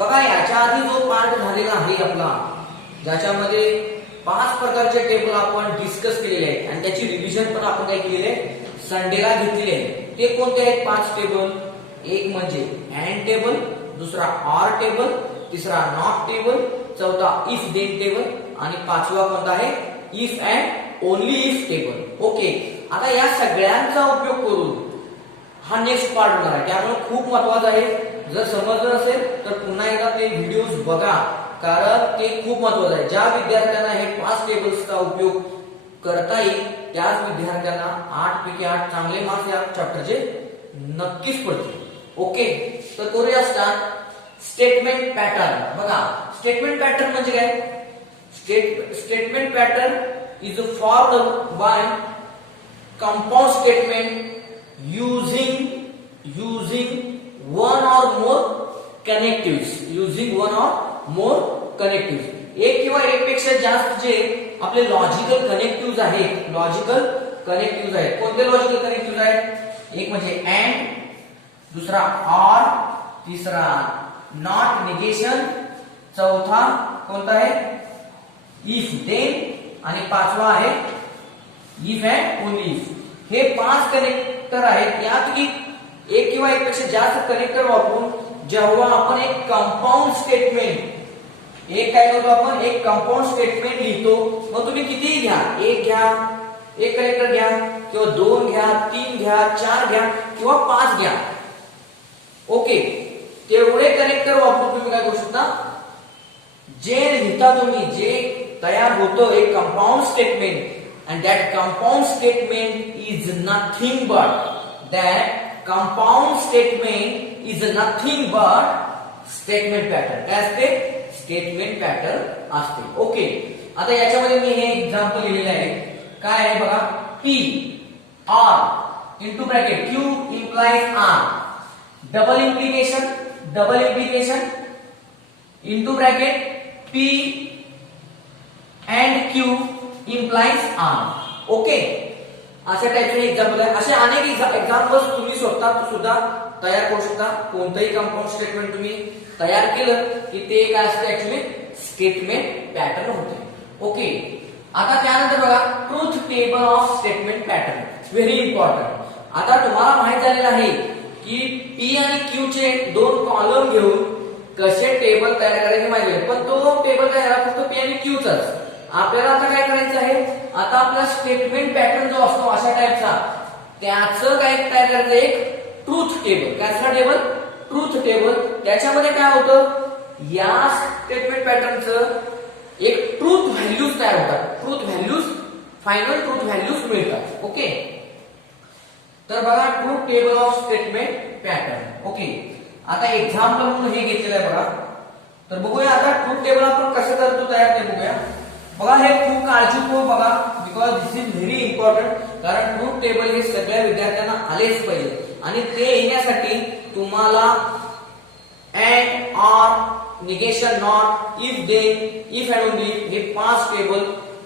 बघा याच्या आधी जो पार्ट झालेला आहे आपला, ज्याच्यामध्ये 5 प्रकारचे टेबल आपण डिस्कस केलेले आहेत आणि त्याची रिव्हिजन पण आपण काय केलेले आहे, संडेला घेतलेले आहे. ते कोणते आहेत 5 टेबल? एक म्हणजे अँड टेबल, दुसरा ऑर टेबल, तिसरा नॉट टेबल, चौथा इफ देन टेबल आणि पाचवा कोणता आहे, if and only if table. Okay, आता या सगळ्यांचा उपयोग करून हा नेक्स्ट पार्ट होणार आहे, त्यामुळे खूप महत्वाचं आहे. जर समजलं असेल तर पुन्हा एकदा ते व्हिडिओज बघा, कारण ते खूप महत्वाचं आहे. ज्या विद्यार्थ्यांना हे 5 टेबल्सचा उपयोग करता येईल त्याच विद्यार्थ्यांना 8 पैकी 8 चांगले मार्क्स या चॅप्टरचे नक्कीच पडतील. ओके, तर करूया स्टार्ट. Statement pattern. बघा स्टेटमेंट पॅटर्न म्हणजे काय? Statement pattern is formed by compound statement using one or more connectives. एक किंवा एकपेक्षा जास्त जे आपले लॉजिकल कनेक्टिव्हज आहेत, कोणते लॉजिकल कनेक्टिव्हज आहेत? एक म्हणजे अँड, दुसरा ऑर, तिसरा नॉट निगेशन, चौथा कोणता आहे, इफ देन आणि पाचवा आहे इफ अँड ओनली इफ. हे 5 कनेक्टर आहेत. यापैकी एक किंवा एकपेक्षा जास्त कनेक्टर वापरून जेव्हा आपण एक कंपाऊंड स्टेटमेंट काय करतो, आपण एक कंपाऊंड स्टेटमेंट लिहितो. मग तुम्ही कितीही घ्या, एक कनेक्टर घ्या किंवा 2 घ्या, 3 घ्या, 4 घ्या किंवा 5 घ्या. ओके, तेवढे कनेक्टर वापरून तुम्ही काय करू शकता, जे लिहिता तुम्ही, जे तयार होतं एक compound statement, and that compound statement is nothing but statement pattern. काय असते? स्टेटमेंट पॅटर्न असते. ओके, आता याच्यामध्ये मी हे एक्झाम्पल लिहिलेलं आहे. काय आहे बघा, P R into bracket Q implies R, double implication into bracket P and Q implies R. Okay, अशा टाइपचे एक्झाम्पल आहे. असे अनेक एक्झाम्पल्स तुम्ही स्वतः सुद्धा तयार करू शकता. कोणतंही कंपाऊंड स्टेटमेंट तुम्ही तयार केलं की ते काय असते, ऍक्च्युअली स्टेटमेंट पॅटर्न होते. ओके, आता त्यानंतर बघा truth table of statement pattern. Very important. आता तुम्हाला माहित झालेलं आहे की P आणि Q चे 2 कॉलम घेऊन कसे टेबल तयार करायचे माहिती आहे, पण तो टेबल काय झाला फक्त P आणि Q चाच. आपल्याला आता काय करायचं आहे, आता आपला स्टेटमेंट पॅटर्न जो असतो अशा टाइपचा, त्याचं काय तयार करायचं, एक ट्रूथ टेबल. काय टेबल? Truth table. त्याच्यामध्ये काय होतं, या स्टेटमेंट पॅटर्नचं एक ट्रूथ व्हॅल्यूज तयार होतात. फायनल ट्रूथ व्हॅल्यूज मिळतात. ओके, तर बघा truth table of statement pattern. Okay, आता एक्झाम्पल म्हणून हे घेतलेलं आहे बघा. तर बघूया आता ट्रूथ टेबल आपण कसं करतो तयार ते बघूया. बघा हे खूप काळजीपूर्वक बघा, because this is very important. कारण ट्रूथ टेबल हे सगळ्या विद्यार्थ्यांना आलेच पाहिजे आणि ते येण्यासाठी तुम्हाला and, or, negation, not, if then, if and only हे 5 टेबल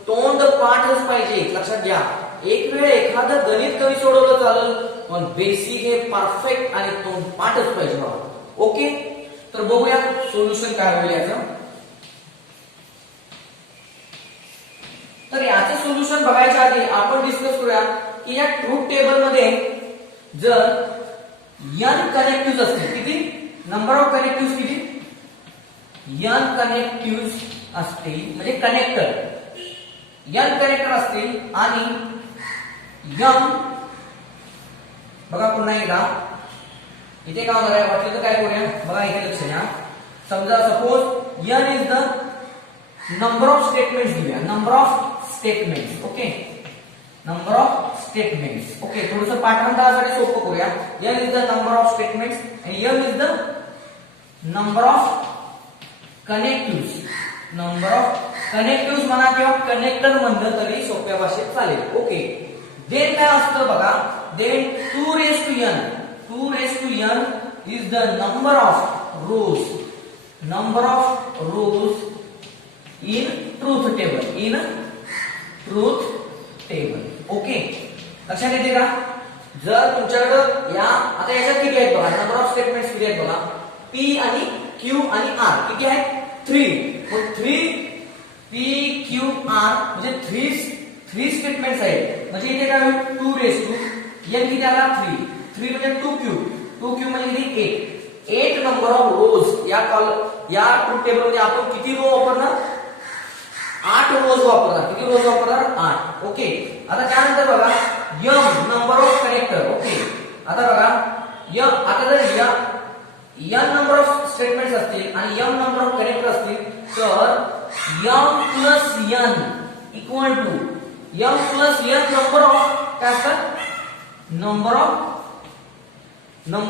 तोंड पाठच पाहिजे. लक्षात घ्या, एक वेळ एखादं गणित कमी सोडवलं चालेल, पण बेसिक हे परफेक्ट आणि तोंड पाठच पाहिजे बघा. ओके, तर बघूया सोल्युशन काय होईल याचं. तर याचे सोल्युशन बघायच्या आधी आपण डिस्कस करूया की या ट्रूथ टेबल मध्ये जर n कनेक्टिव्ह असतील, किती नंबर ऑफ कनेक्टिव्ह किती, n कनेक्टिव्ह असतील म्हणजे कनेक्टर n कनेक्टर असतील आणि m बघा पुन्हा एकदा इथे काय होणार आहे, वाटलं तर काय करूया बघा, इथे लक्ष द्या. समजा suppose n is the number of statements घेऊया, number of statements. Okay, number of statements. Okay, थोडंसं पाठांतरासाठी सोपं करूया. n is the number of statements आणि m is the number of connectives. Number of connectives म्हणा किंवा कनेक्टर म्हणलं तरी सोप्या भाषेत चालेल. ओके, देन काय असतं बघा, then 2 raised to n is the number of rows in truth table. Okay, लक्षात येते का? जर तुमच्याकडे या आता याच्यात किती आहेत बघा, नंबर ऑफ स्टेटमेंट्स किती आहेत बघा, P आणि क्यू आणि आर किती आहेत 3. मग 3 पी क्यू आर म्हणजे 3 स्टेटमेंट्स आहेत. म्हणजे इथे काय होईल 2 रेस टू n किती आला 3 म्हणजे 2 क्यू म्हणजे किती 8 नंबर ऑफ रोज या ट्रूथ टेबल मध्ये आपण किती रो वापरणार 8 रोज वापरणार. किती रोज वापरणार 8. ओके. आता त्यानंतर बघा m number of connector. Okay. आता बघा आता जर n नंबर ऑफ स्टेटमेंट्स असतील आणि m नंबर ऑफ कनेक्टर असतील तर m plus n equal to m plus n number of काय असतात नंबर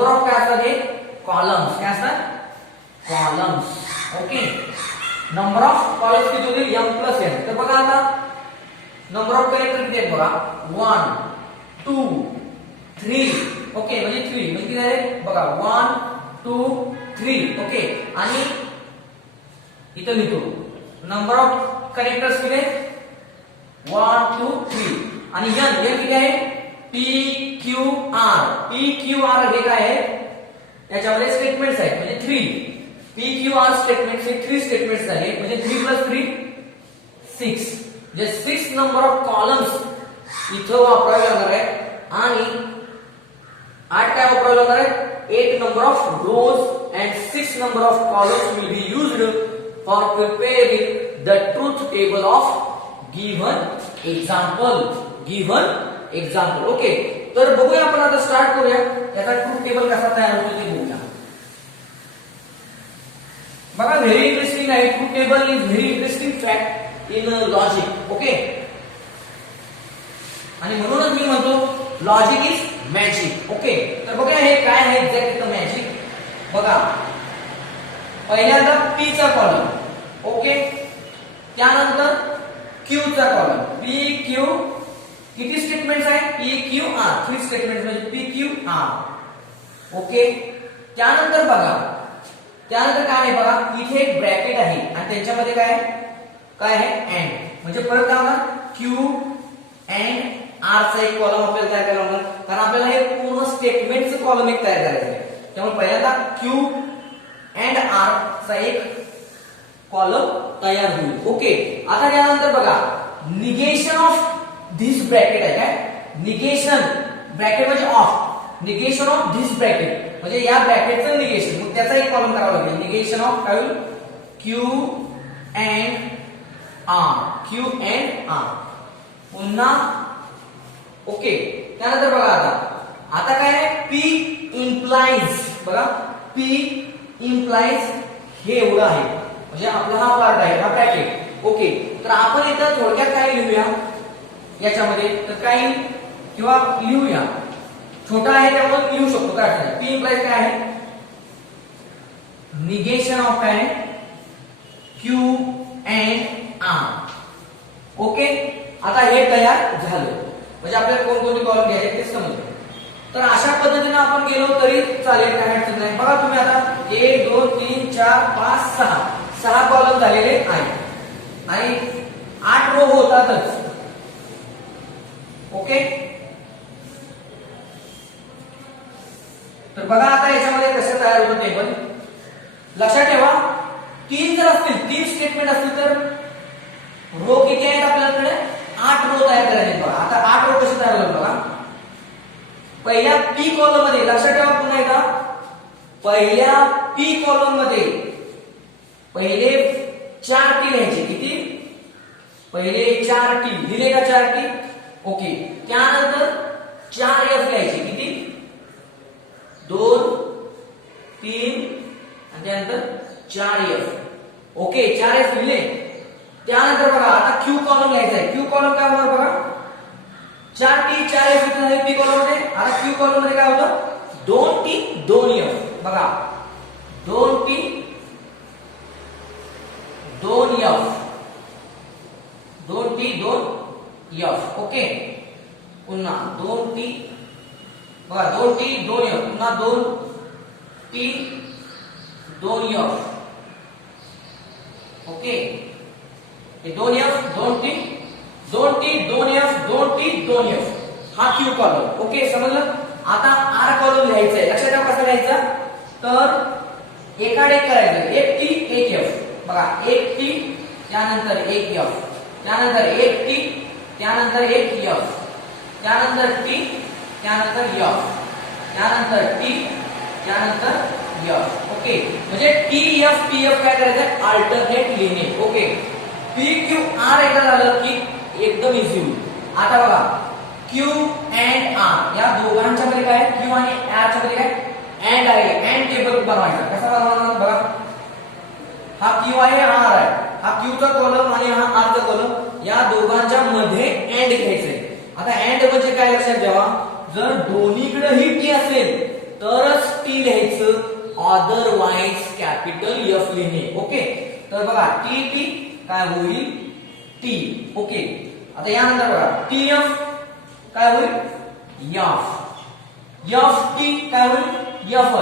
ऑफ काय असतात हे कॉलम्स काय असतात columns. Okay. Number of columns किती होतील m प्लस n. तर बघा आता नंबर ऑफ कनेक्टर किती आहेत बघा 1 2 3. ओके म्हणजे 3 म्हणजे किती आहे बघा 1 2 3. ओके. आणि इथं लिहितो नंबर ऑफ कनेक्टर्स किती आहेत 1 2 3. आणि n किती आहे p q r हे काय आहे याच्यामध्ये स्टेटमेंट्स आहेत म्हणजे 3 p q r स्टेटमेंट्स हे 3 स्टेटमेंट्स झाले म्हणजे 3 + 3 6 म्हणजे 6 नंबर ऑफ कॉलम्स इथं वापरावे लागणार आहे. आणि 8 काय वापरावे लागणार आहे 8 number of rose and 6 number of columns will be used for preparing the truth table of given example. Okay. तर बघूया आपण आता स्टार्ट करूया याचा ट्रूथ टेबल कसा तयार होतो ते बघूया. बघा व्हेरी इंटरेस्टिंग आहे truth table is very interesting fact in logic. Okay. आणि म्हणूनच मी म्हणतो लॉजिक इज मॅजिक. ओके. तर बघा हे काय आहे एक्झॅक्ट मॅजिक. बघा पहिल्यांदा p चा कॉलम. ओके. त्यानंतर q चा कॉलम p q किती स्टेटमेंट्स आहेत p q r 3 स्टेटमेंट्स म्हणजे p q r. ओके. त्यानंतर काय आहे बघा इथे एक ब्रॅकेट आहे आणि त्यांच्यामध्ये काय आहे अँड म्हणजे परत काय होणार q अँड r चा एक कॉलम आपल्याला तयार करावा लागणार कारण आपल्याला हे पूर्ण स्टेटमेंटचं कॉलम एक तयार करायचं आहे. त्यामुळे पहिल्यांदा q अँड r चा एक कॉलम तयार होईल. ओके. आता त्यानंतर बघा निगेशन ऑफ धिस ब्रॅकेट आहे काय निगेशन ब्रॅकेट म्हणजे of negation of this bracket म्हणजे या ब्रॅकेटचं निगेशन मग त्याचा एक कॉलम करावा लागेल. निगेशन ऑफ काय होईल q अँड r पुन्हा. ओके. त्यानंतर बघा आता काय आहे p इम्प्लाइज. बघा p इम्प्लाइज हे एवढं आहे म्हणजे आपला हा पार्ट आहे हा ब्रॅकेट. ओके. तर आपण इथं थोडक्यात काय लिहूया याच्यामध्ये तर काही किंवा लिहूया छोटा आहे त्यामुळे लिहू शकतो काय असेल p इम्प्लाइज काय आहे निगेशन ऑफ काय आहे q अँड r. ओके. आता हे तयार झालं म्हणजे आपल्याला कोणकोणते कॉलम घ्यायचे ते समजलं. तर अशा पद्धतीने आपण गेलो तरी चालेल काय अडचण नाही. बघा तुम्ही आता 1 2 3 4 5 6 कॉलम झालेले आहेत आणि 8 रो होतातच. ओके. तर बघा आता याच्यामध्ये कसं तयार होतं टेबल लक्षात ठेवा 3 जर असतील 3 स्टेटमेंट असतील तर रो किती आहेत आपल्याकडे 8 रो तयार करायचे. बघा आता 8 रो कसे तयार होतात बघा पहिल्या p कॉलम मध्ये लक्षात ठेवा पुन्हा एकदा पहिल्या p कॉलम मध्ये पहिले 4 t लिहायचे. किती पहिले 4 t लिहिले का 4 t. ओके. त्यानंतर 4 f लिहायचे. किती 2 3 आणि त्यानंतर 4 f. ओके 4 f लिहिले. त्यानंतर बघा आता q कॉलम लिहायचा आहे. q कॉलम काय होणार बघा 4t 4f इथे आहे p कॉलम मध्ये. आता q कॉलम मध्ये काय होतं 2t 2f. बघा 2t 2f 2t 2f. Okay. पुन्हा 2t बघा 2t 2f पुन्हा 2t 2f. ओके. हे 2f 2t 2f 2f हा q कॉलम. ओके समजलं. आता r कॉलम लिहायचा आहे. लक्षात ठेवा कसं लिहायचं तर एकाड एक करायचं, एक टी एक एफ. बघा एक टी त्यानंतर एक एफ, त्यानंतर एक टी त्यानंतर एक एफ, त्यानंतर टी त्यानंतर एफ, त्यानंतर टी त्यानंतर एफ. ओके, म्हणजे टी एफ काय करायचं अल्टरनेट लिहिणे. ओके, पी क्यू आर एकदा झालं की एकदम इझी होईल. आता बघा क्यू अँड आर या दोघांच्या मध्ये काय क्यू आणि आर च्या मध्ये काय अँड आहे. अँड टेबल बनवायचा. कसा बनवणार बघा, हा क्यू आहे हा आर आहे, हा क्यू चा कॉलम आणि हा आर चा कॉलम या दोघांच्या मध्ये अँड घ्यायचंय. आता अँड म्हणजे काय लक्षात ठेवा, जर दोन्हीकडे टी असेल तरच टी लिहायचं, अदरवाइज कॅपिटल एफ लिहिणे. ओके, तर बघा टी टी काय होईल टी. ओके, आता यानंतर बघा टी एफ काय होईल एफ, एफ टी काय होईल एफ.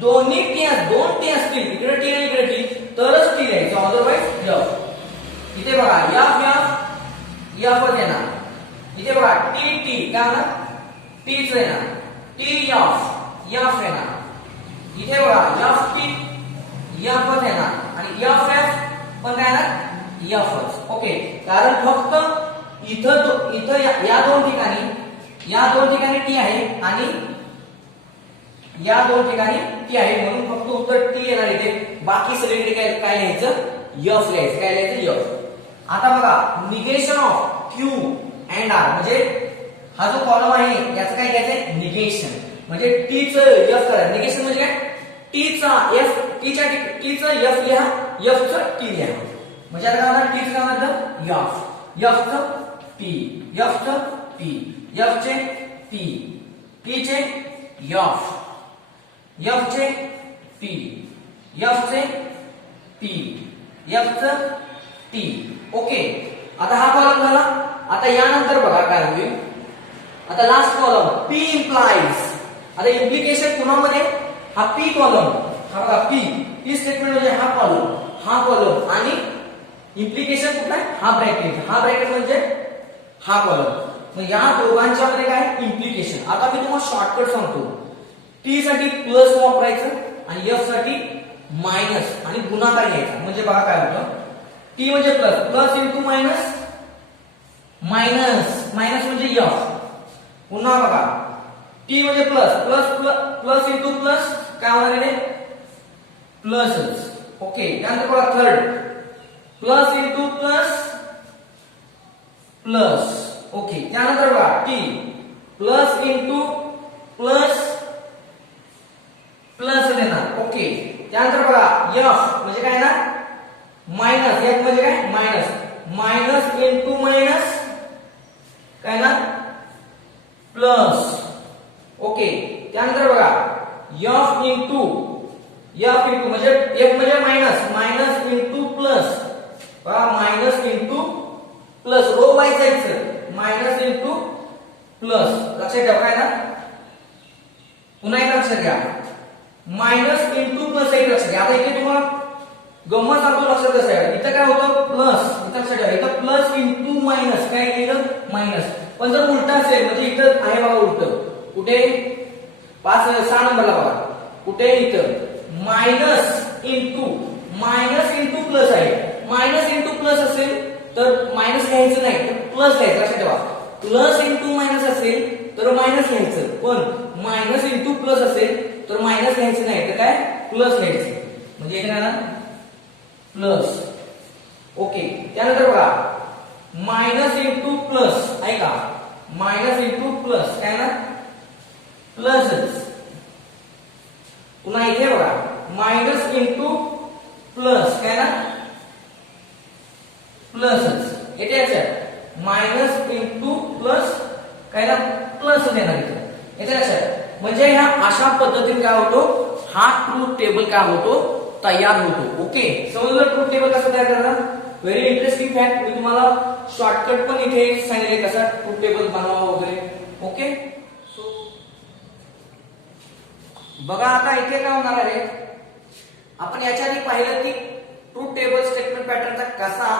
दोन्ही टी दोन टी असतील, इकडे टी आणि इकडे टी, तरच टी लिहायचं, अदरवाइज एफ. इथे बघा एफ एफ एफच येणार. इथे बघा टी टी काय होणार टीच येणार, टी एफ एफ येणार. इथे बघा एफ टी एफच येणार आणि एफ एफ पण काय येणार एफच. ओके, कारण फक्त इथं या दोन ठिकाणी टी आहे आणि या दोन ठिकाणी टी आहे, म्हणून फक्त उत्तर टी येणार इथे. बाकी सगळीकडे काय लिहायचं एफ लिहायचं. काय लिहायचं एफ. आता बघा negation of Q and R म्हणजे हा जो कॉलम आहे याचं काय घ्यायचंय निगेशन. म्हणजे टी च एफ करा. निगेशन म्हणजे काय टी चा एफ टी च एफ लिहा, एफ च टी लिहा. म्हणजे आता काय होणार टी च काय होणार एफ, एफ च टी, एफ च टी, एफ चे टी, टी चे एफ, एफ चे टी, एफ चे टी, एफ च टी. ओके, आता हा कॉलम झाला. आता यानंतर बघा काय होईल, आता लास्ट कॉलम पी इम्प्लाइज. आता इम्प्लिकेशन कुणामध्ये हा पी कॉलम, हा बघा पी स्टेटमेंट म्हणजे हा कॉलम आणि इम्प्लिकेशन कुठला आहे हा ब्रॅकेट. हा ब्रॅकेट म्हणजे हा कॉलम. मग या दोघांच्या मध्ये काय इम्प्लिकेशन. आता मी तुम्हाला शॉर्टकट सांगतो. टी साठी प्लस वापरायचं आणि एफ साठी मायनस आणि गुणाकार घ्यायचा. म्हणजे बघा काय होतं, टी म्हणजे plus, plus into minus, minus minus म्हणजे एफ. पुन्हा बघा टी म्हणजे plus, plus plus into plus काय होणार आहे प्लसच. ओके, त्यानंतर बघा third plus into plus plus. Okay, त्यानंतर बघा T plus into plus plus देणार. ओके, त्यानंतर बघा एफ म्हणजे काय ना मायनस, एफ म्हणजे काय मायनस, मायनस इंटू मायनस काय ना प्लस. ओके, त्यानंतर बघा एफ इंटू म्हणजे एफ म्हणजे मायनस, मायनस इंटू प्लस. बघा minus into plus row wise जायचं, मायनस इंटू प्लस. लक्षात ठेवा काय ना, पुन्हा एक लक्षात घ्या मायनस इंटू प्लस एक लक्षात घ्या. आता इथे तुम्हाला गंमत सांगतो लक्षात कसं आहे. इथं काय होतं प्लस, इथं लक्षात ठेवा इथं प्लस इंटू मायनस काय केलं मायनस. पण जर उलट असेल म्हणजे इथं आहे बघा उलट, कुठे 6 नंबरला बघा कुठे इथं मायनस इंटू प्लस आहे. मायनस इंटू प्लस असेल तर मायनस घ्यायचं नाही तर प्लस घ्यायचं. लक्षात ठेवा प्लस इंटू मायनस असेल तर मायनस घ्यायचं, पण मायनस इंटू प्लस असेल तर मायनस घ्यायचं नाही तर काय प्लस घ्यायचं. म्हणजे इथे काय ना प्लस. ओके, त्यानंतर बघा मायनस इंटू प्लस आहे का, मायनस इंटू प्लस काय ना प्लसच. पुन्हा इथे बघा मायनस इंटू प्लस काय ना प्लसच. येते लक्षात मायनस इंटू प्लस काय ना प्लस देणार इथे. येते लक्षात. म्हणजे ह्या अशा पद्धतीने काय होतो हा ट्रूथ टेबल काय होतो तयार होतो. ओके, समजलं ट्रूथ टेबल कसं तयार करणार. Very interesting fact. मी तुम्हाला शॉर्टकट पण इथे सांगितले कसा ट्रूथ टेबल बनवा वगैरे. ओके, सो बघा आता इथे काय होणार आहे, आपण याच्या आधी पाहिलं की ट्रूथ टेबल स्टेटमेंट पॅटर्नचा कसा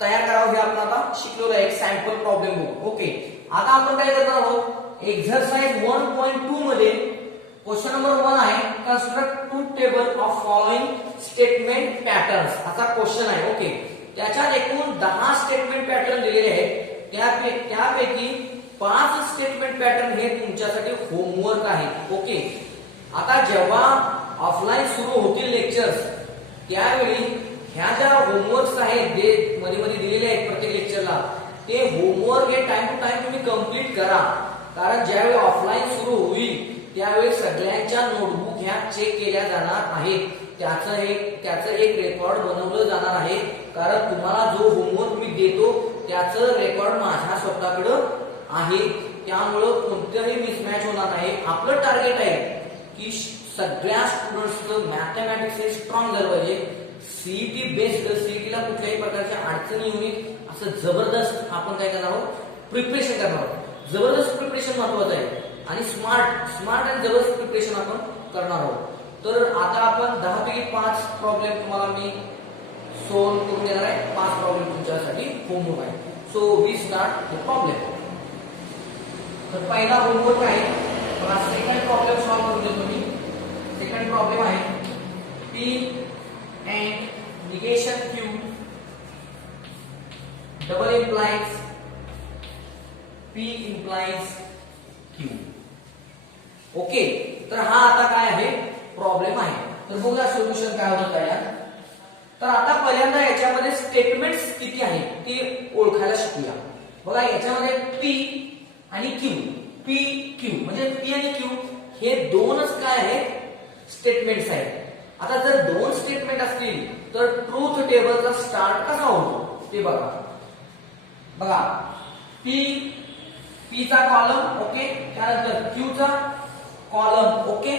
तयार करावा हे आपण आता शिकलो आहे. एक सॅम्पल प्रॉब्लेम बुक. ओके, आता आपण काय करणार आहोत एक्सरसाइज 1.2 मध्ये क्वेश्चन नंबर 1 आहे construct to table of following statement patterns असा क्वेश्चन आहे. ओके, त्याच्यात एकूण 10 स्टेटमेंट पॅटर्न दिलेले आहेत. त्यापैकी 5 स्टेटमेंट पॅटर्न हे तुमच्यासाठी होमवर्क आहे. ओके, आता जेव्हा ऑफलाईन सुरू होतील लेक्चर्स त्यावेळी ह्या ज्या होमवर्क्स आहेत जे मध्ये मध्ये दिलेले आहेत प्रत्येक लेक्चरला ते होमवर्क हे टाइम टू टाइम तुम्ही कंप्लीट करा. कारण ज्यावेळी ऑफलाईन सुरू होईल त्यावेळी सगळ्यांच्या नोटबुक ह्या चेक केल्या जाणार आहेत. त्याचं एक रेकॉर्ड बनवलं जाणार आहे. कारण तुम्हाला जो होमवर्क मी देतो त्याचं रेकॉर्ड माझ्या स्वतःकडं आहे. त्यामुळं कोणत्याही मिसमॅच होणार नाही. आपलं टार्गेट आहे की सगळ्या स्टुडंट्सचं मॅथमॅटिक्स हे स्ट्रॉंग झालं पाहिजे. सीईटी बेस्ड, सीईटीला कुठल्याही प्रकारच्या अडचणी येऊ नये असं जबरदस्त आपण काय करणार आहोत, प्रिपरेशन करणार आहोत. जबरदस्त प्रिपरेशन महत्वाचं आहे आणि स्मार्ट आणि जबरदस्त प्रिपरेशन आपण करणार आहोत. तर आता आपण 10 पैकी 5 प्रॉब्लेम तुम्हाला मी सोल्व करून देणार आहे. 5 प्रॉब्लेम तुमच्यासाठी होमवर्क आहे. So we start the problem. तर पहिला होमवर्क आहे, मला सेकंड प्रॉब्लेम सॉल्व करून देतो मी. सेकंड प्रॉब्लेम आहे P and negation Q double implies P implies Q. Okay, तर हा आता काय आहे प्रॉब्लेम आहे. तर बघूया सोल्युशन काय होतं तयार. तर आता पहिल्यांदा याच्यामध्ये स्टेटमेंट्स किती आहेत ते ओळखायला शिकूया. बघा याच्यामध्ये P आणि Q, P Q म्हणजे P आणि Q हे दोनच काय आहेत स्टेटमेंट्स आहेत. आता जर दोन स्टेटमेंट असतील तर ट्रूथ टेबलचा स्टार्ट कसा होतो ते बघा. बघा P चा कॉलम ओके, त्यानंतर Q चा कॉलम ओके.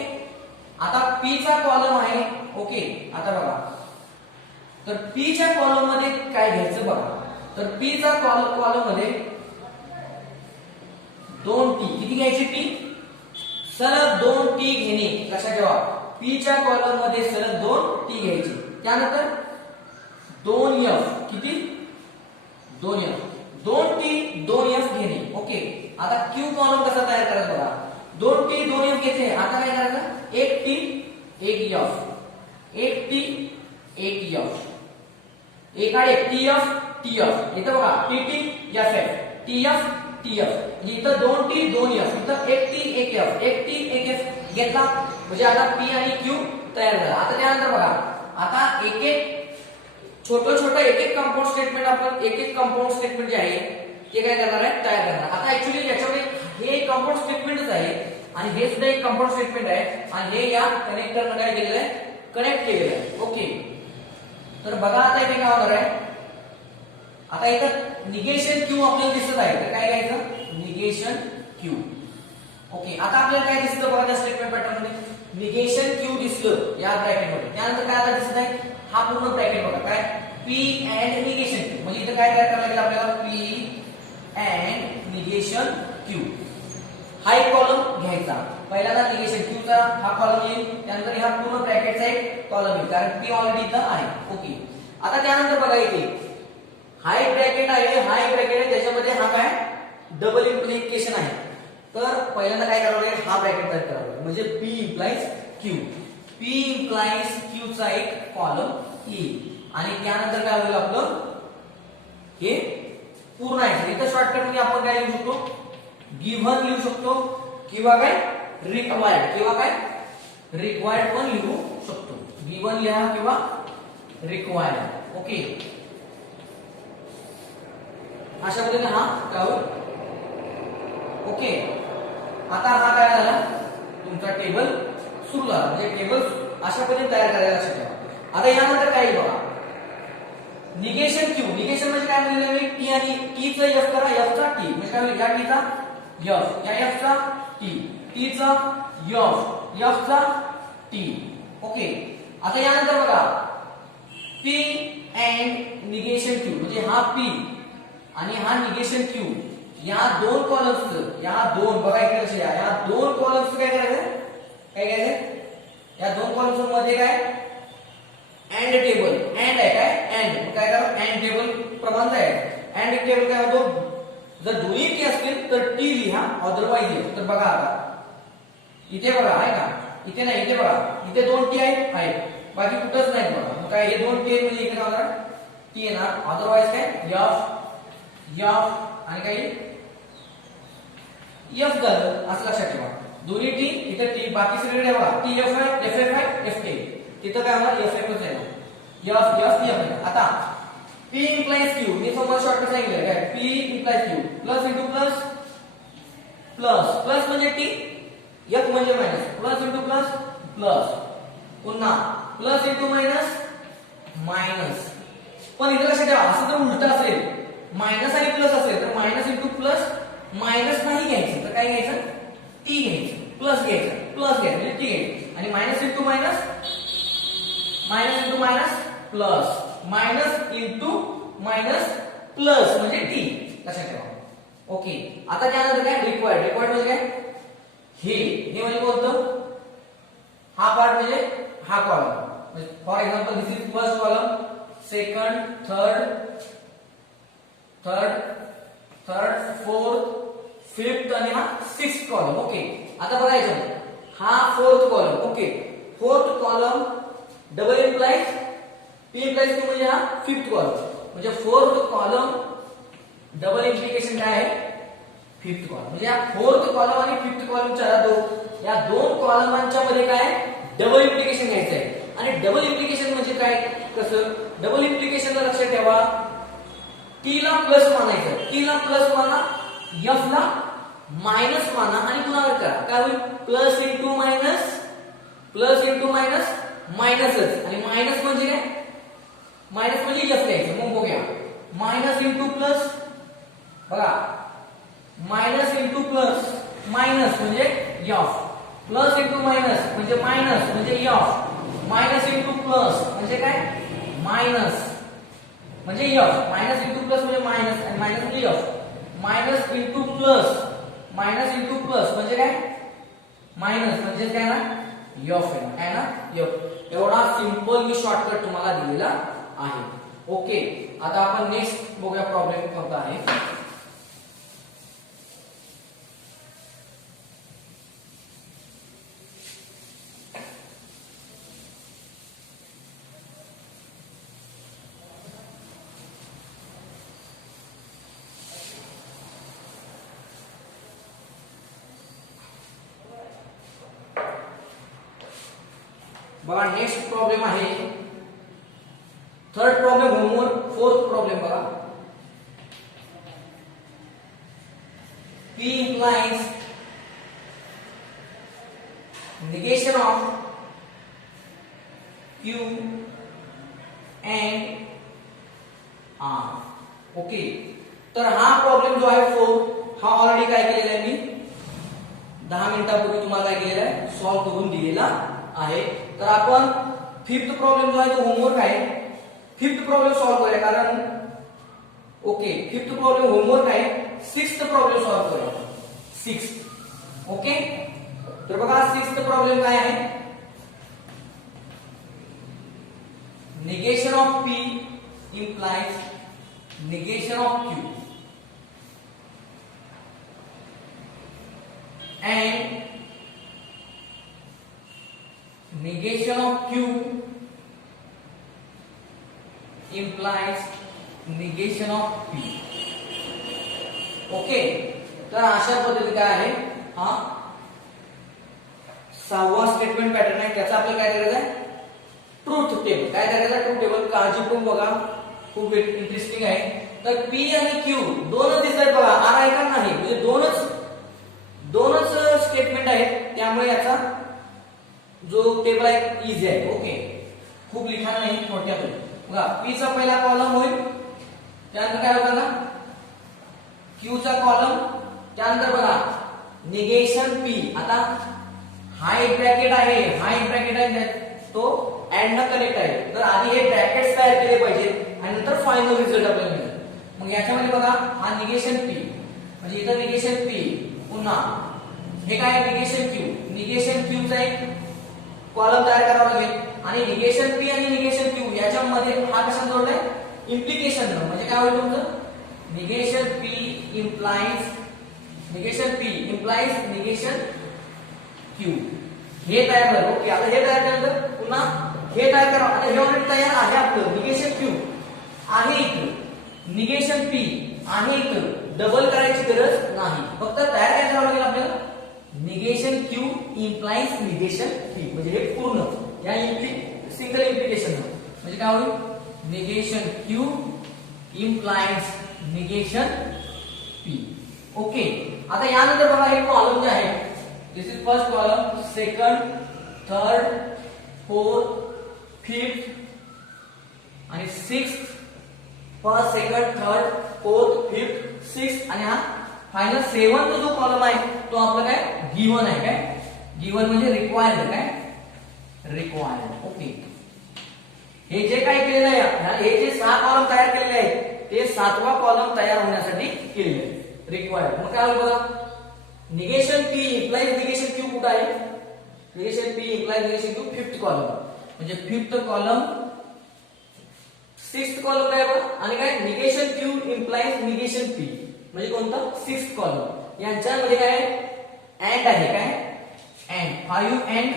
आता P चा कॉलम आहे ओके. आता बघा तर P च्या कॉलम मध्ये काय घ्यायचं बघा. तर P चा कॉलम मध्ये 2T किती घ्यायची T, सलग 2T घेणे. लक्षात ठेवा P च्या कॉलम मध्ये सलग 2T घ्यायची. त्यानंतर 2F किती 2F 2T 2F घेणे ओके. आता Q कॉलम कसा तयार करायचा बघा. 2T 2F घ्यायचे. आता काय करायचं 1T 1F 1T 1F Ekade TF TF. इथं बघा TT FF TF TF. इथं 2T 2F इथं 1T 1F 1T 1F घेतला म्हणजे आता P आणि Q तयार झाला. आता त्यानंतर बघा आता एक एक छोटं एक कंपाऊंड स्टेटमेंट आपण एक कंपाऊंड स्टेटमेंट जे आहे ते काय करणार आहे तयार करणार. आता ऍक्च्युअली याच्यामध्ये हे कंपाऊंड स्टेटमेंटच आहे आणि हे सुद्धा एक कंपाऊंड स्टेटमेंट आहे आणि हे या कनेक्टर मध्ये काय केलेलं आहे कनेक्ट केलेलं आहे ओके. तर बघा आता इथे काय होणार आहे. आता इथं निगेशन Q आपल्याला दिसत आहे तर काय घ्यायचं निगेशन Q ओके. आता आपल्याला काय दिसतं बघा त्या स्टेटमेंट पॅटर्न मध्ये निगेशन Q दिसलं या ब्रॅकेट मध्ये. त्यानंतर काय आता दिसत आहे हा पूर्ण ब्रॅकेट बघा काय P and निगेशन Q म्हणजे इथं काय तयार करायला लागेल आपल्याला P and निगेशन Q. हा एक कॉलम घ्यायचा. पहिल्यांदा निगेशन Q चा हा कॉलम येईल. त्यानंतर हा पूर्ण ब्रॅकेटचा एक कॉलम येईल कारण P ऑलरेडी इथं आहे ओके. आता त्यानंतर बघा इथे हा एक ब्रॅकेट आहे हा एक ब्रॅकेट आहे त्याच्यामध्ये हा काय डबल इम्प्लिकेशन आहे. तर पहिल्यांदा काय करावं लागेल हा ब्रॅकेट तयार करावा लागेल म्हणजे P implies Q. P implies Q चा एक कॉलम येईल आणि त्यानंतर काय होईल आपलं हे पूर्ण आहे. इथं शॉर्टकट मध्ये आपण काय लिहू शकतो गिव्हन लिहू शकतो किंवा काय रिक्वायर्ड पण लिहू शकतो. गिव्हन लिहा किंवा रिक्वायर्ड ओके. अशा पद्धतीने हा काय होईल ओके. आता हा काय झाला तुमचा टेबल सुरू झाला म्हणजे टेबल अशा पद्धतीने तयार करायला लक्षात ठेवा. आता यानंतर काय बघा निगेशन Q. निगेशन म्हणजे काय म्हणलेलं मी T आणि T चा F करा F चा T म्हणजे काय होईल या T चा F या F चा T T चा F F चा T ओके. आता यानंतर बघा P and निगेशन Q म्हणजे हा P आणि हा निगेशन Q या दोन कॉलम्स या दोन बघा इकडे कसे या दोन कॉलम्स काय करायचं काय घ्यायचं या दोन कॉलम्स मध्ये काय अँड टेबल अँड आहे काय अँड काय करा अँड टेबल प्रमाण आहे. अँड टेबल काय होतो जर दोन्ही T असतील तर T लिहा अदरवाइज लिहा. तर बघा आता इथे बघा आहे का इथे नाही, इथे बघा इथे 2t आहेत, बाकी कुठंच नाही बघा. मग काय हे 2t म्हणजे इथे काय होणार t येणार. अदरवाइज काय f आणि काही f झालं असं लक्षात ठेवा. दोन्ही t इथे t, बाकी सगळीकडे बघा t f आहे, f f आहे, f k. तिथं काय होणार f f च येणार, f f. आता p implies q, मी तुम्हाला शॉर्टकट सांगितलं काय, p implies q, plus into plus plus plus म्हणजे t, f म्हणजे minus, plus into plus plus, पुन्हा प्लस इंटू मायनस मायनस. पण इथे लक्षात ठेवा असं जर उलट असेल, मायनस आणि प्लस असेल तर मायनस इंटू प्लस मायनस नाही घ्यायचं, तर काय घ्यायचं t घ्यायचं, प्लस घ्यायचं, प्लस घ्यायचं म्हणजे t घ्यायचं. आणि minus into minus, minus into minus plus, minus into minus plus म्हणजे t, लक्षात ठेवा. ओके. आता त्यानंतर काय रिक्वायर्ड, रिक्वायर्ड म्हणजे काय, हे म्हणजे कोणतं, हा पार्ट म्हणजे हा column. For example this is first column, second, third, fourth, fifth आणि हा सिक्स्थ कॉलम. ओके. आता बघायचं हा fourth column. Okay. Fourth column double implies p implies q म्हणजे हा फिफ्थ कॉलम, म्हणजे फोर्थ कॉलम डबल इम्प्लिकेशन काय आहे, फिफ्थ कॉलम. म्हणजे या फोर्थ कॉलम आणि फिफ्थ कॉलमच्या या दोन कॉलमांच्या मध्ये काय डबल इम्प्लिकेशन घ्यायचं आहे. आणि डबल इम्प्लिकेशन म्हणजे काय, कसं डबल इम्प्लिकेशनला लक्षात ठेवा, t ला प्लस मानायचं, t ला प्लस माना, f ला मायनस माना आणि गुणाकार करा. काय होईल, plus into minus, plus into minus मायनसच. आणि मायनस म्हणजे काय, मायनस म्हणजे f घ्यायचं. मग बघूया, मायनस इंटू प्लस, बघा मायनस इंटू प्लस, मायनस म्हणजे f, प्लस इंटू मायनस म्हणजे मायनस म्हणजे f, मायनस इंटू प्लस म्हणजे काय, मायनस म्हणजे f, मायनस इंटू प्लस म्हणजे मायनस आणि मायनस म्हणजे f, minus into plus, minus into plus म्हणजे काय, मायनस म्हणजे काय ना f आहे, काय ना f. एवढा सिंपल मी शॉर्टकट तुम्हाला दिलेला आहे. ओके. आता आपण नेक्स्ट बघूया प्रॉब्लेम कोणता आहे. बघा नेक्स्ट प्रॉब्लेम आहे third problem homework. Fourth problem बघा, p implies negation of q and r. Okay. तर हा प्रॉब्लेम जो आहे फोर्थ, हा ऑलरेडी काय केलेला आहे मी 10 मिनिटांपूर्वी तुम्हाला काय केलेला आहे, सॉल्व्ह करून दिलेला आहे. तर आपण फिफ्थ प्रॉब्लेम जो आहे तो होमवर्क आहे, फिफ्थ प्रॉब्लेम सॉल्व्ह करूया. कारण ओके फिफ्थ प्रॉब्लेम होमवर्क आहे, सिक्स्थ प्रॉब्लेम सॉल्व्ह करूया. सिक्स्थ. ओके. तर बघा सिक्स्थ प्रॉब्लेम काय आहे, negation of p implies negation of q and negation of q implies negation of p. Okay. तर अशा पद्धतीने काय आहे, हा सहावा स्टेटमेंट पॅटर्न आहे. त्याचा आपल्याला काय करायचं आहे, ट्रूथ टेबल. काय करायचं, ट्रूथ टेबल. काळजीपूर्वक बघा, खूप इंटरेस्टिंग आहे. तर p आणि q दोनच दिसतात बघा, r आहे का नाही, म्हणजे दोनच स्टेटमेंट आहेत. त्यामुळे याचा जो टेबल आहे इझी आहे. ओके. खूप लिखाण नाही, थोडक्यात बघा. p चा पहिला कॉलम होईल, त्यानंतर काय होतं ना q चा कॉलम, त्यानंतर बघा निगेशन p. आता हा एक ब्रॅकेट आहे, हा एक ब्रॅकेट आहे, तो अँड न कनेक्ट आहे. तर आधी हे ब्रॅकेट्स तयार केले पाहिजेत आणि नंतर फायनल रिझल्ट आपल्याला मिळेल. मग याच्यामध्ये बघा हा निगेशन p, म्हणजे इथं निगेशन p, पुन्हा हे काय निगेशन q. निगेशन q चा एक कॉलम तयार करावा लागेल. आणि निगेशन p आणि निगेशन q याच्यामध्ये हा कशा जोडलाय, इम्प्लिकेशन. म्हणजे काय होईल तुमचं, negation p implies negation q. हे तयार झालं. ओके, आता हे तयार केल्यानंतर पुन्हा हे तयार करा. आता हे ऑलरेडी तयार आहे आपलं. निगेशन क्यू आहे इथं, निगेशन पी आहे इथं. डबल करायची गरज नाही, फक्त तयार काय करावं लागेल आपल्याला. Negation Q implies negation P, म्हणजे हे पूर्ण या सिंगल इम्प्लिकेशन म्हणजे काय होईल. Negation Q implies negation P. Okay, आता यानंतर बघा हे कॉलम जे आहे, this is first column, second, third, fourth, fifth आणि sixth. First, second, third, fourth, fifth, sixth आणि हा फायनल सेवन्थ जो कॉलम आहे तो आपला काय गिवन आहे. काय गिवन म्हणजे रिक्वायर्ड. काय रिक्वायर्ड. ओके, हे जे काय केलेलं आहे, हे जे 6 कॉलम तयार केलेले आहेत ते 7वा कॉलम तयार होण्यासाठी केलेले आहे. रिक्वायर्ड. मग काय होईल बघा, negation P implies negation Q कुठे आहे. Negation P implies negation Q fifth column, म्हणजे फिफ्थ कॉलम, सिक्स्थ कॉलम काय बघा, आणि काय negation Q implies negation P म्हणजे कोणतं सिक्स्थ कॉलम. यांच्यामध्ये काय अँड आहे. काय अँड 5 अँड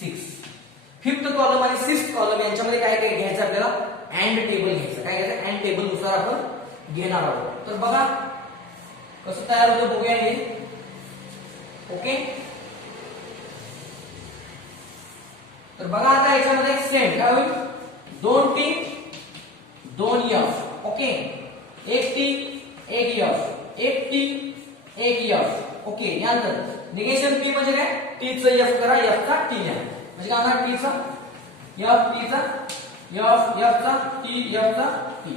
6. फिफ्थ कॉलम आणि सिक्स्थ कॉलम यांच्यामध्ये काय काय घ्यायचं आपल्याला, अँड टेबल घ्यायचं. काय घ्यायचं, अँड टेबल नुसार आपण घेणार आहोत. तर बघा कसं तयार होतं बघूया हे. ओके, तर बघा आता याच्यामध्ये सेम काय होईल, 2 T 2 F. Okay, 1 T 1 F, 1 T 1 F. Okay, यानंतर निगेशन पी म्हणजे काय, टी चं एफ करा, एफ चा टी आहे म्हणजे काय होणार, टी चा एफ, टी चा एफ, एफ चा टी, एफ चा टी.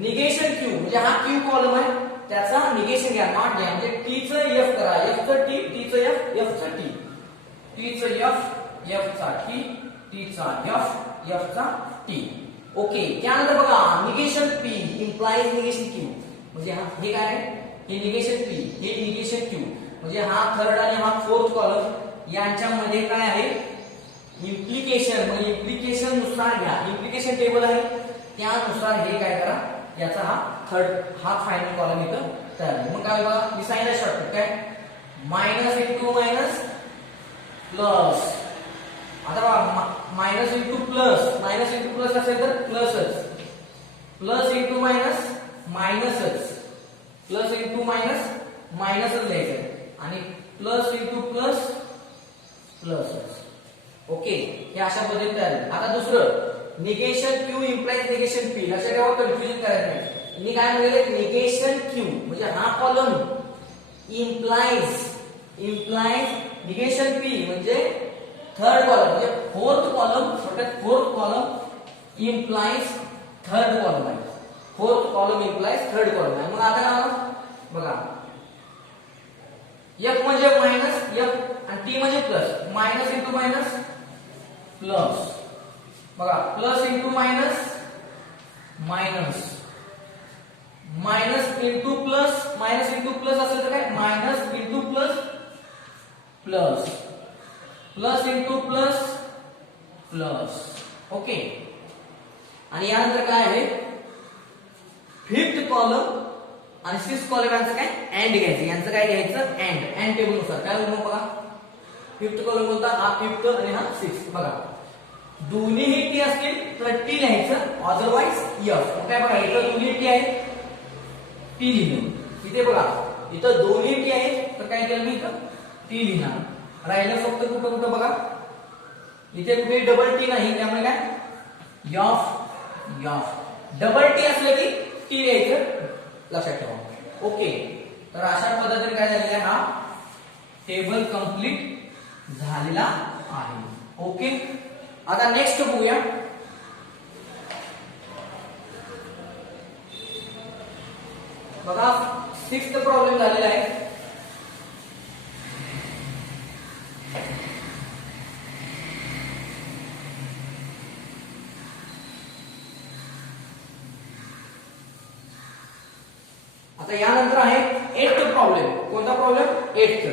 निगेशन क्यू म्हणजे हा क्यू कॉलम आहे त्याचा निगेशन घ्या, नॉट घ्या, म्हणजे टी चं एफ करा, एफ चं टी, टी चं एफ, एफ चं टी, टी चं एफ, एफ चा टी, टी चा एफ, एफ चा टी. ओके, त्यानंतर बघा negation P implies negation Q म्हणजे हा हे काय आहे, हे निगेशन पी, हे निगेशन क्यू म्हणजे हा थर्ड आणि हा फोर्थ कॉलम यांच्यामध्ये काय आहे इम्प्लिकेशन. म्हणजे इम्प्लिकेशन नुसार घ्या, इम्प्लिकेशन टेबल आहे त्यानुसार हे काय करा, याचा हा थर्ड हा फायनल कॉलम इथं तयार आहे. मग काय बघा मी सांगितलं शॉर्टकट काय, मायनस इंटू मायनस प्लस. आता बघा minus into plus, minus into plus असेल तर प्लसच, प्लस इंटू मायनस मायनसच, प्लस इंटू मायनस मायनसच लिहायचं आणि प्लस इंटू प्लस प्लसच. ओके, हे अशा पद्धतीने तयार आहे. आता दुसरं negation Q implies negation P. लक्षात ठेवा, कन्फ्युजन करायचं नाही. मी काय म्हणले, निगेशन क्यू म्हणजे हा कॉलम इम्प्लाइज निगेशन पी म्हणजे थर्ड कॉलम म्हणजे fourth column, fourth column implies third column आहे. Fourth column implies third column आहे. मग आता काय बघा, एफ म्हणजे मायनस एफ आणि टी म्हणजे plus, minus into minus plus. बघा plus into minus minus, minus into plus, minus into plus असेल तर काय minus into plus plus, plus into plus plus. Okay, आणि यानंतर काय आहे फिफ्थ कॉलम आणि सिक्स्थ कॉलम यांचं काय अँड घ्यायचं. यांचं काय घ्यायचं अँड टेबल नुसार. काय होईल बघा, फिफ्थ कॉलम कोणता, हा फिफ्थ आणि हा सिक्स्थ. बघा दोन्हीही टी असतील तर टी लिहायचं, अदरवाइज एफ. काय बघा इथं दोन्ही टी आहे, टी लिहिलं. इथे बघा इथं दोन्ही टी आहे तर काय केलं मी इथं टी लिहिणार. राहिलं फक्त कुठं कुठं बघा, इथे कुठे डबल टी नाही त्यामुळे काय एफ एफ. डबल टी असलं की टी लिहायचं, लक्षात ठेवा. ओके, तर अशा पद्धतीने काय झालेलं आहे, हा टेबल कंप्लीट झालेला आहे. ओके, आता नेक्स्ट बघूया. बघा सिक्स्थ प्रॉब्लेम झालेला आहे. आता यानंतर आहे एट्थ प्रॉब्लेम. कोणता प्रॉब्लेम, एट्थ.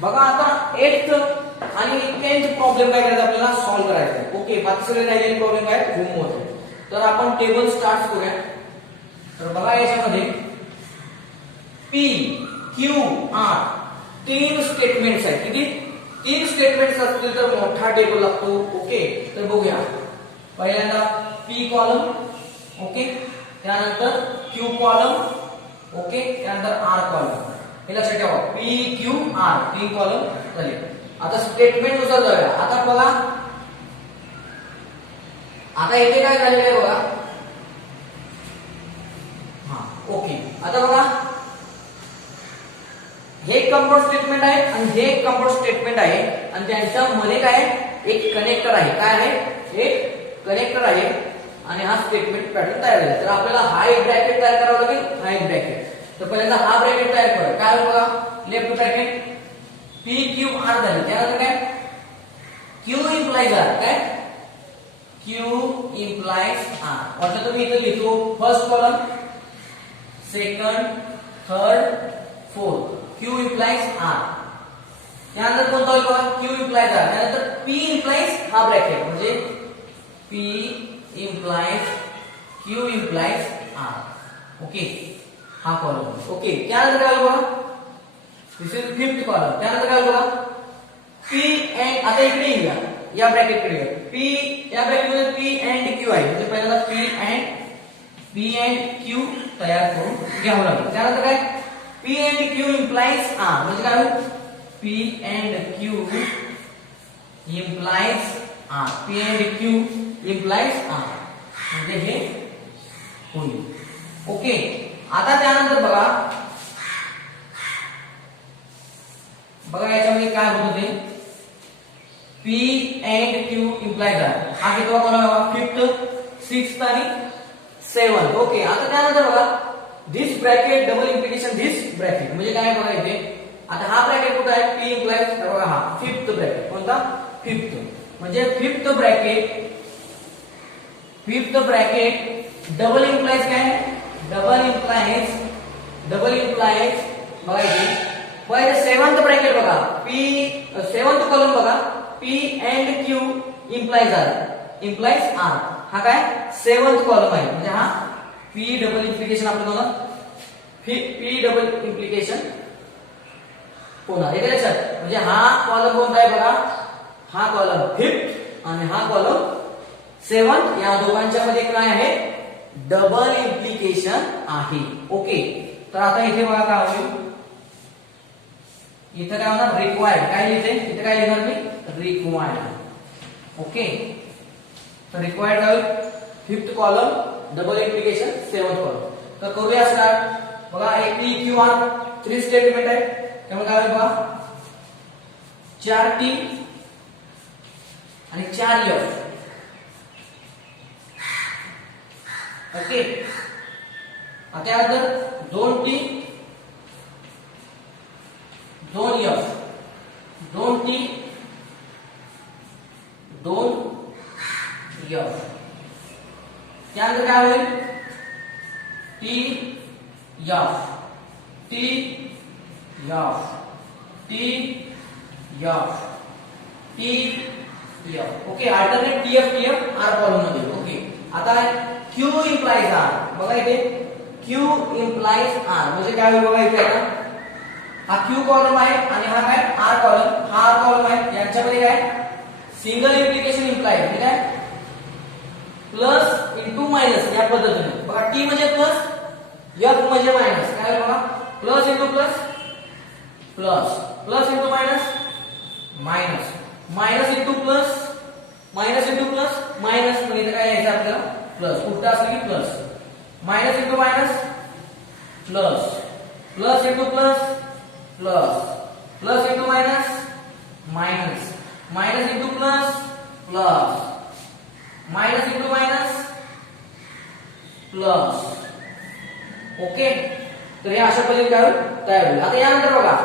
बघा आता एट्थ आणि 10th प्रॉब्लेम काय करायचं आपल्याला सॉल्व्ह करायचा आहे. ओके, बाकी सगळे राहिलेले प्रॉब्लेम काय होमवर्क आहे. तर आपण टेबल स्टार्ट करूया. तर बघा याच्यामध्ये पी क्यू आर तीन स्टेटमेंट्स आहेत. किती? तीन स्टेटमेंट्स असतील तर मोठा टेबल लागतो. ओके, तर बघूया. पहिल्यांदा पी कॉलम, ओके, त्यानंतर क्यू कॉलम, ओके, त्यानंतर आर कॉलम. हे लक्षात ठेवा, पी क्यू आर तीन कॉलम झाले. आता स्टेटमेंट नुसार जाऊया. आता बघा, आता इथे काय झालेलं आहे बघा. हा, ओके. आता बघा, हे कंपाऊंड स्टेटमेंट आहे आणि हे कंपाऊंड स्टेटमेंट आहे आणि त्यांच्या मध्ये काय आहे? एक कनेक्टर आहे. काय आहे? एक कनेक्टर आहे आणि हा स्टेटमेंट पॅटर्न तयार झाला. तर आपल्याला हा एक ब्रॅकेट तयार करावा लागेल, हा एक ब्रॅकेट. तर पहिल्यांदा हा ब्रॅकेट तयार करा. काय बघा, left bracket P Q R झाले. त्यानंतर काय? Q implies R. काय? Q implies R. वाटलं तुम्ही इथे लिहितो first column, second, third, fourth. Q implies R. त्यानंतर कोणता होईल बघा? Q implies R. त्यानंतर पी इम्प्लाइज हा ब्रॅकेट म्हणजे P implies Q implies R. Okay, हा कॉलम. ओके, त्यानंतर काय बघा? This is fifth column. त्यानंतर काय बघा? P and. आता इकडे येऊया, या ब्रॅकेट कडे येऊया. पी, या ब्रॅकेट मध्ये पी एंड क्यू आहे म्हणजे पहिल्यांदा पी एंड क्यू तयार करून घ्यावं लागेल. त्यानंतर काय? P and Q implies R म्हणजे काय होईल? P and Q implies R. P and Q implies R म्हणजे हे होईल. ओके, आता त्यानंतर बघा, याच्यामध्ये काय होत होते? P and Q implies R. हा कितवा कॉलम आहे? फिफ्थ, सिक्स्थ आणि सेवन्थ. ओके, आता त्यानंतर बघा, this bracket double implication this bracket म्हणजे काय बघा इथे. आता हा ब्रॅकेट कुठे आहे? P implies. बघा हा फिफ्थ ब्रॅकेट. कोणता? फिफ्थ. म्हणजे फिफ्थ ब्रॅकेट डबल इम्प्लाइज काय? डबल इम्प्लाइज बघा इथे. पहिले सेवन्थ ब्रॅकेट बघा, पी सेवन्थ कॉलम बघा, P and Q implies R. हा काय? सेवन्थ कॉलम आहे म्हणजे हा पी डबल इम्प्लिकेशन आपल्याला पी डबल इम्प्लिकेशन होणार. हे लक्षात. म्हणजे हा कॉलम कोणता आहे बघा? हा कॉलम फिफ्थ आणि हा कॉलम सेवन्थ. या दोघांच्या मध्ये काय आहे? डबल इम्प्लिकेशन आहे. ओके, तर आता इथे बघा काय होईल? इथे काय होणार? रिक्वायर्ड. काय लिहिते इथे? काय लिहिणार मी? रिक्वायर्ड. ओके, तर रिक्वायर्ड काय होईल? Fifth column double implication seventh column. तर करूया स्टार्ट. बघा, एक P Q R three statement आहे. त्यामुळे काय होईल बघा? 4T आणि 4F. ओके, त्यानंतर 2T 2F 2T 2F. त्यानंतर काय होईल? T F T F T F T F. Okay, alternate T F R column मध्ये. ओके, आता क्यू इम्प्लाइज आर. बघा इथे क्यू इम्प्लाइज आर म्हणजे काय होईल बघा इथे. आता हा क्यू कॉलम आहे आणि हा काय? R column. हा आर कॉलम आहे, यांच्यामध्ये काय? सिंगल इम्प्लिकेशन इम्प्लाइज म्हणजे काय? प्लस इंटू मायनस या पद्धतीने. बघा, टी म्हणजे प्लस, एफ म्हणजे मायनस. काय बघा? Plus into plus plus, plus into minus minus, minus into plus, minus into plus minus. म्हणजे इथे काय यायचं आपल्याला? प्लस. उलटा असलं की plus. Minus into minus plus, plus into plus plus, plus into minus minus, minus into plus plus, minus into minus plus. Okay, तर हे अशा पद्धतीने काय तयार होईल. आता यानंतर बघा,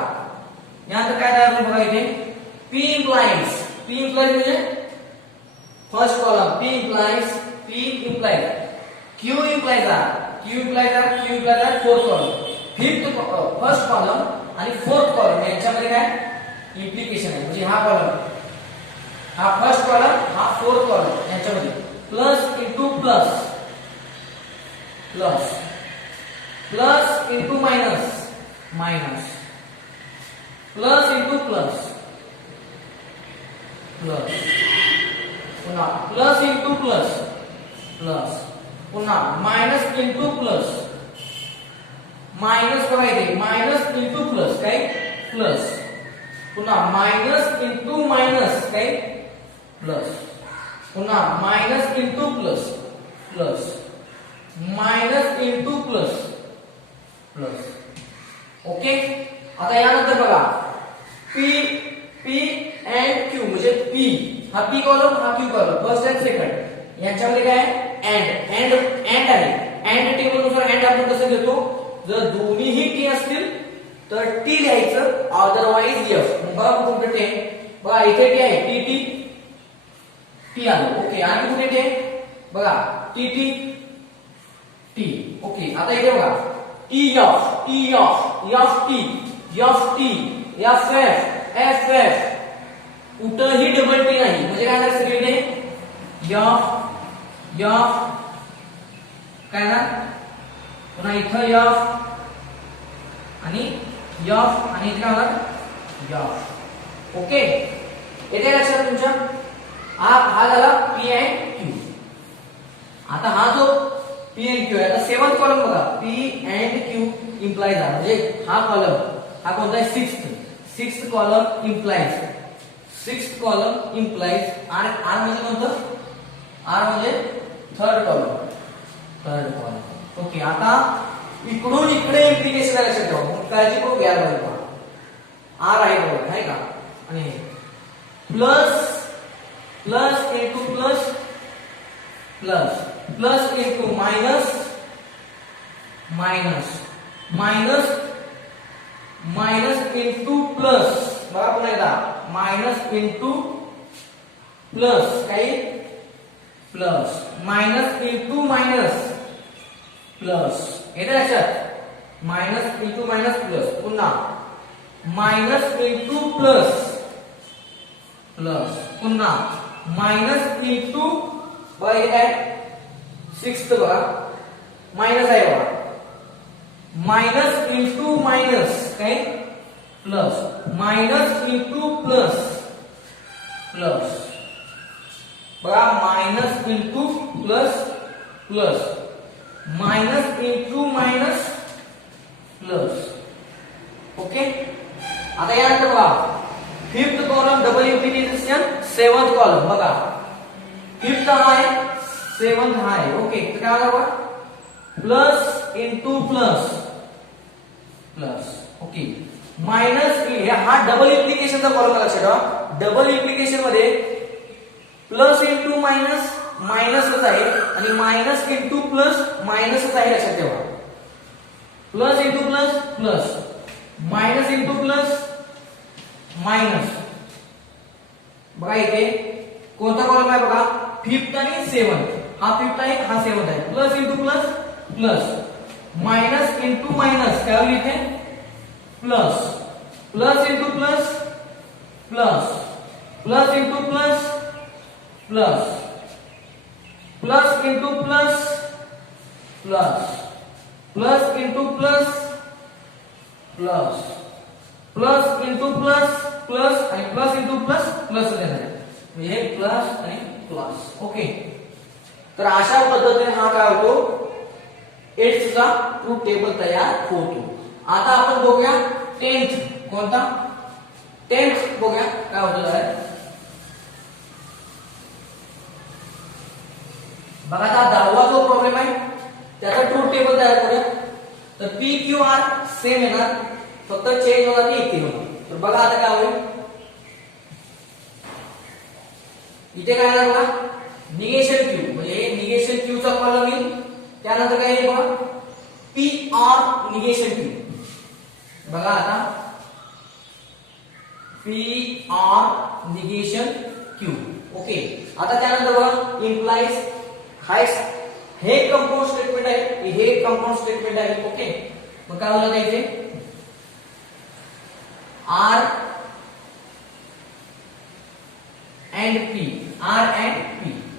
यानंतर काय तयार होईल बघा इथे. पी इम्प्लाइज म्हणजे first column P implies Q implies R fourth column. First column आणि फोर्थ कॉलम यांच्यामध्ये काय इम्प्लिकेशन आहे. म्हणजे हा कॉलम, हा फर्स्ट कॉलम, हा फोर्थ कॉलम यांच्यामध्ये plus into plus plus, plus into minus minus, plus into plus plus पुन्हा प्लस इंटू प्लस प्लस पुन्हा मायनस इंटू प्लस मायनस बघा इथे मायनस इंटू प्लस काय प्लस पुन्हा मायनस इंटू मायनस काय plus पुन्हा minus into plus plus minus into plus plus okay. आता यानंतर बघा पी पी अँड क्यू म्हणजे पी हा पी कॉलम हा Q column first and second यांच्यामध्ये काय अँड अँड अँड आहे. अँड टेबल नुसार अँड आपण कसं घेतो जर दोन्हीही टी असतील तर टी लिहायचं अदरवाइज एफ. बघा कुठे टी बघा इथे टी आहे टी टी टी आलं ओके. आणि कुठे टी बघा टी टी टी ओके. आता इथे बघा T F F T F F F कुठंही डबल टी नाही म्हणजे काय झालं सगळीकडे एफ एफ काय ना पुन्हा इथं एफ आणि एफ आणि इथे काय होणार एफ ओके. येते लक्षात तुमच्या हा झाला पी अँड क्यू. आता हा जो पी अँड क्यू आहे आता सेवन्थ कॉलम बघा पी अँड क्यू इम्प्लाइज आहे म्हणजे हा कॉलम हा कोणता आहे sixth column implies R R म्हणजे कोणतं आर म्हणजे थर्ड कॉलम ओके. आता इकडून इकडे इम्प्लिकेशन आहे लक्षात ठेवा काळजी करू घ्या बघा आर आहे बरोबर आहे का आणि plus plus into plus plus plus into minus minus minus minus into plus बघा पुन्हा एकदा मायनस इंटू प्लस काही plus minus into minus plus येते लक्षात मायनस इंटू मायनस प्लस पुन्हा मायनस इंटू प्लस प्लस पुन्हा मायनस इंटू बघा हे काय सिक्स्थ बघा मायनस आहे बघा मायनस इंटू मायनस काय plus minus into plus plus बघा minus into plus plus minus into minus plus okay. आता यानंतर बघा fifth column double implication seventh column बघा फिफ्थ हा आहे सेवन्थ हा आहे ओके. तर काय बघा plus into plus plus okay minus हा डबल इम्प्लिकेशनचा कॉलम लक्षात ठेवा. डबल इम्प्लिकेशन मध्ये प्लस इंटू मायनस मायनसच आहे आणि मायनस इंटू प्लस मायनसच आहे लक्षात ठेवा. Plus into plus plus minus into plus minus बघा इथे कोणता कॉलम आहे बघा फिफ्थ आणि सेवन्थ हा फिफ्थ आहे हा सेवन्थ आहे. Plus into plus plus minus into minus काय होईल इथे plus plus into plus plus plus into plus plus plus into plus plus plus into plus plus plus into plus plus आणि plus into plus plus देणार हे plus आणि plus okay. तर अशा पद्धतीने हा काय होतो एट्थचा ट्रूथ टेबल तयार होतो. आता आपण बघूया टेन्थ कोणता टेन्थ बघूया काय होतं बघा. आता 10वा जो प्रॉब्लेम आहे त्याचा ट्रूथ टेबल तयार करूया. तर पी क्यू आर सेम येणार फक्त चेंज होणार की इथे होणार. तर बघा आता काय होईल इथे काय येणार बघा निगेशन क्यू म्हणजे निगेशन क्यू चा कॉलम येईल. त्यानंतर काय येईल बघा पी आर निगेशन क्यू बघा आता P R negation Q okay. आता त्यानंतर बघा इम्प्लाइज हायस हे कंपाऊंड स्टेटमेंट आहे हे कंपाऊंड स्टेटमेंट आहे ओके. मग काय होईल इथे आर अँड पी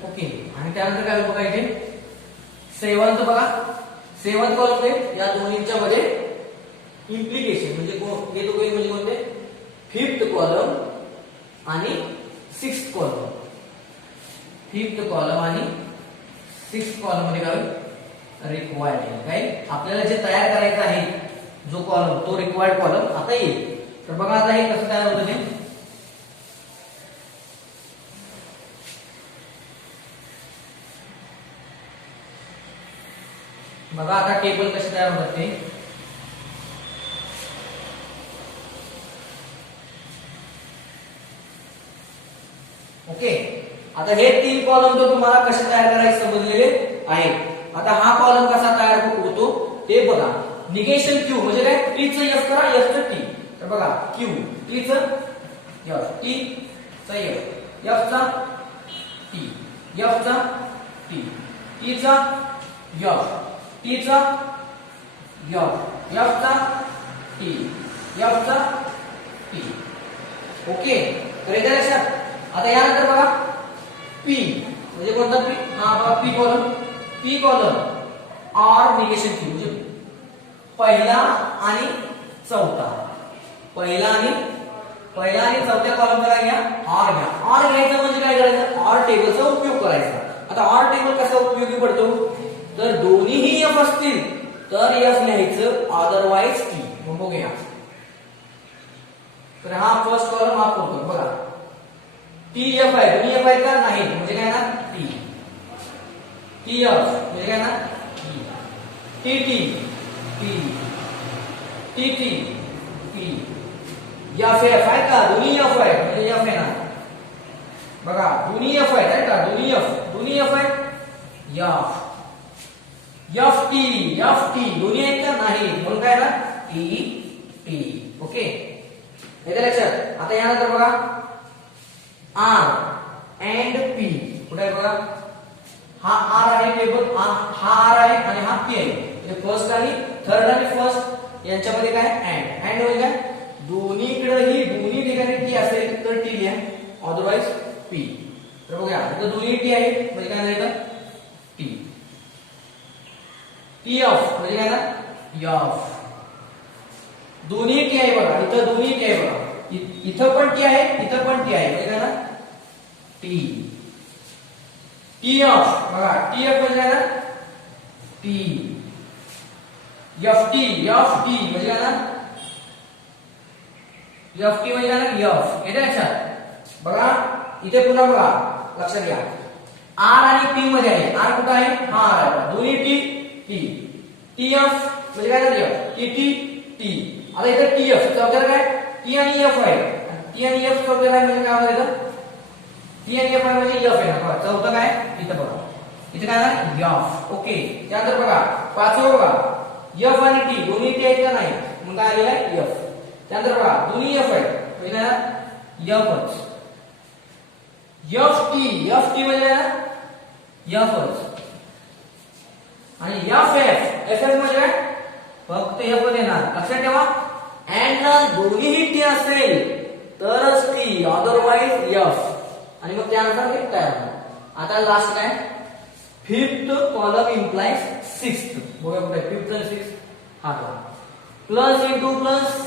ओके. आणि त्यानंतर काय बघा इथे सेवन्थ बघा सेवन्थ कॉलम या दोन्हींच्या मध्ये इम्प्लिकेशन म्हणजे हे दोघे म्हणजे कोणते फिफ्थ कॉलम आणि सिक्स्थ कॉलम. फिफ्थ कॉलम आणि सिक्स्थ कॉलम मध्ये काय रिक्वायर्ड काय आपल्याला जे तयार करायचं आहे जो कॉलम तो रिक्वायर्ड कॉलम आता येईल. तर बघा आता हे कसं तयार होतं ते. बघा आता टेबल कसे तयार होतात ते. ओके आता हे 3 कॉलम तर तुम्हाला कसे तयार करायचे समजलेले आहेत. आता हा कॉलम कसा तयार होतो ते बघा. निगेशन क्यू म्हणजे काय टी च एफ करा एफ च टी. तर बघा क्यू टी च एफ टी च एफ एफ चा टी एफ चा टी टी चा एफ टी चा एफ एफ चा टी एफ चा टी. ओके तर येते लक्षात. आता यानंतर बघा पी म्हणजे कोणता पी हा बघा P column. P column R negation Q म्हणजे पहिला आणि चौथा. पहिला आणि चौथ्या कॉलमला घ्या आर घ्या. आर घ्यायचं म्हणजे काय करायचं आर टेबलचा उपयोग करायचा. आता आर टेबल कसा उपयोगी पडतो तर दोन्हीही एफ असतील तर एफ लिहायचं अदरवाइज टी. मग बघूया. तर हा फर्स्ट कॉलम हा करतो बघा टी एफ आहे. दोन्ही एफ आहे का नाही म्हणजे काय ना टी टी एफ म्हणजे काय ना T T T T T T F F आहे का दोन्ही एफ आहे म्हणजे एफ आहे ना. बघा दोन्ही एफ आहे का दोन्ही एफ आहे एफ एफ टी दोन्ही आहेत का नाही म्हणून काय ना टी टी. ओके येते लक्षात. आता यानंतर बघा आर अँड पी कुठे आहे बघा. हा आर आहे टेबल हा आर आहे आणि हा पी आहे. म्हणजे फर्स्ट आणि थर्ड आणि फर्स्ट यांच्यामध्ये काय अँड अँड म्हणजे काय दोन्हीकडे दोन्ही ठिकाणी टी असेल तर टी लिहा अदरवाइज पी. तर बघूया इथं दोन्ही टी आहे म्हणजे काय नाही टी टी एफ म्हणजे काय ना एफ. दोन्ही टी आहे बघा इथं दोन्ही टी आहे बघा. इथं पण टी आहे इथं पण टी आहे म्हणजे काय ना टी टी एफ. बघा टी एफ म्हणजे काय ना टी एफ टी म्हणजे काय ना एफ टी म्हणजे काय ना एफ. येते लक्षात. बघा इथे पुन्हा बघा लक्षात घ्या आर आणि पी मध्ये आहे. आर कुठं आहे हा आर आहे. दोन्ही टी टी टी एफ म्हणजे काय ना एफ टी टी टी. आता इथे टी एफ चौथ्याला काय टी आणि एफ आहे. टी आणि एफ चौथ्याला आहे म्हणजे काय होतं टी आणि एफ आहे म्हणजे एफ आहे ना. चौथं काय इथं बघा इथे काय ना एफ. ओके त्यानंतर बघा पाचवं बघा एफ आणि टी दोन्ही टी आहेत का नाही मग काय आलेलं आहे एफ. त्यानंतर बघा दोन्ही एफ आहे म्हणजे काय एफच एफ टी म्हणजे एफच आणि एफ एफ एफ एफ म्हणजे काय फक्त एफ देणार. लक्षात ठेवा अँड दोन्हीही टी असेल तरच टी अदरवाइज एफ आणि मग त्यानंतर हे तयार होणार. आता लास्ट काय फिफ्थ कॉलम इम्प्लाइज सिक्स्थ. बघा कुठे फिफ्थ आणि सिक्स्थ हा बघा plus into plus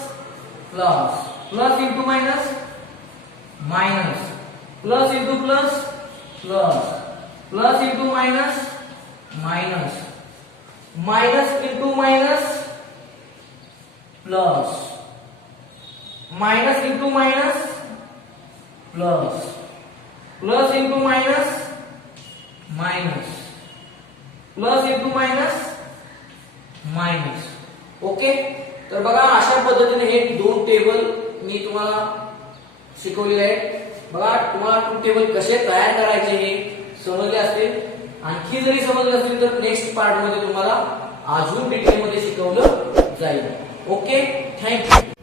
plus plus into minus minus plus into plus plus plus into minus minus minus into minus plus minus into minus plus plus into minus minus plus into minus minus. Okay तर बघा अशा पद्धतीने हे दोन table मी तुम्हाला शिकवलेले आहेत. बघा तुम्हाला ट्रूथ टेबल कसे तयार करायचे हे समजले असतील. आणखी जरी समजले असतील तर नेक्स्ट पार्ट मध्ये तुम्हाला अजून डिटेल मध्ये शिकवलं जाईल. Okay thank you.